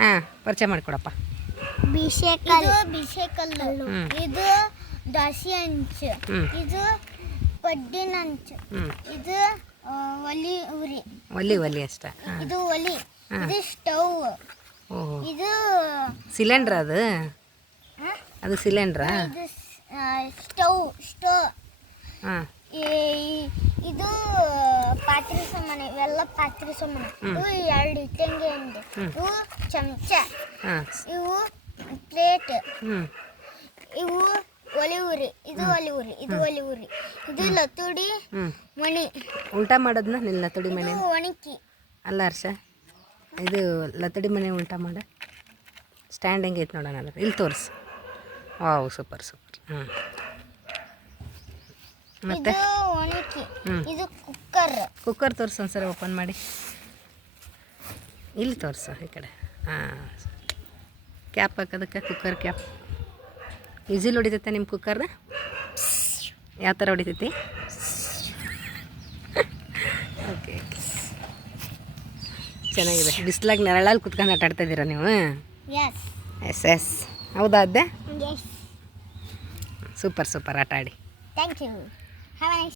ಹಾಂ ಪರಿಚಯ ಮಾಡಿಕೊಡಪ್ಪ. ಬಿಸೆಕಲ್ಲು, ಇದು ದಾಸಿ ಅಂಚು, ಇದು ಪಡ್ಡಿನ ಅಂಚು, ಇದು ಒಲಿ ಅಷ್ಟೇ. ಇದು ಒಲಿ, ಇದು ಸ್ಟವ್, ಓಹೋ ಇದು ಸಿಲಿಂಡ್ರ್ ಅದು ಸಿಲಿಂಡ್ರಾ? ಇದು ಸ್ಟವ್ ಹಾಂ ಇದು ಪಾತ್ರೆ ಸಾಮಾನು, ಇವೆಲ್ಲ ಪಾತ್ರೆ ಸಾಮಾನು. ಇವು 2 ಇಟ್ಟಂಗಿ ಅಂದೆ, ಇವು ಚಮಚ, ಇವು ಪ್ಲೇಟ್, ಇವು ಒಲಿ ಉರಿ, ಇದು ಒಲಿ ಉರಿ, ಇದು ಒಲಿ ಉರಿ, ಇದು ಲತುಡಿ ಮಣಿ. ಉಲ್ಟಾ ಮಾಡೋದನ್ನ ನಿನ್ನ ಲತುಡಿ ಮನೆ ಒಣಕಿ ಅಲ್ಲ ಹರ್ಷ, ಇದು ಲತುಡಿ ಮನೆ ಉಲ್ಟಾ ಮಾಡ. ಸ್ಟ್ಯಾಂಡ್ ಹೆಂಗೈತೆ ನೋಡೋಣ, ಇಲ್ಲಿ ತೋರಿಸು. Wow super. ಮತ್ತೆ ಒಣಕಿ, ಇದು ಕುಕ್ಕರ್ ತೋರಿಸು ಒಂದ್ಸರಿ ಓಪನ್ ಮಾಡಿ. ಇಲ್ಲಿ ತೋರಿಸು ಈ ಕಡೆ. ಹಾಂ ಕ್ಯಾಪ್ ಹಾಕೋದಕ್ಕೆ ಕುಕ್ಕರ್ ಕ್ಯಾಪ್. ವಿಸಿಲ್ ಹೊಡಿತೈತೆ ನಿಮ್ಮ ಕುಕ್ಕರ್ನ? ಯಾವ ಥರ ಹೊಡಿತೈತಿ? ಓಕೆ ಚೆನ್ನಾಗಿದೆ. ಬಿಸಿಲಾಗಿ ನೆರಳಲ್ಲಿ ಕುತ್ಕೊಂಡು ಆಟ ಆಡ್ತಾಯಿದ್ದೀರಾ ನೀವು? ಎಸ್ ಹೌದಾ ಅದ್ದೆ? ಸೂಪರ್ ಆಟ ಆಡಿ. Thank you.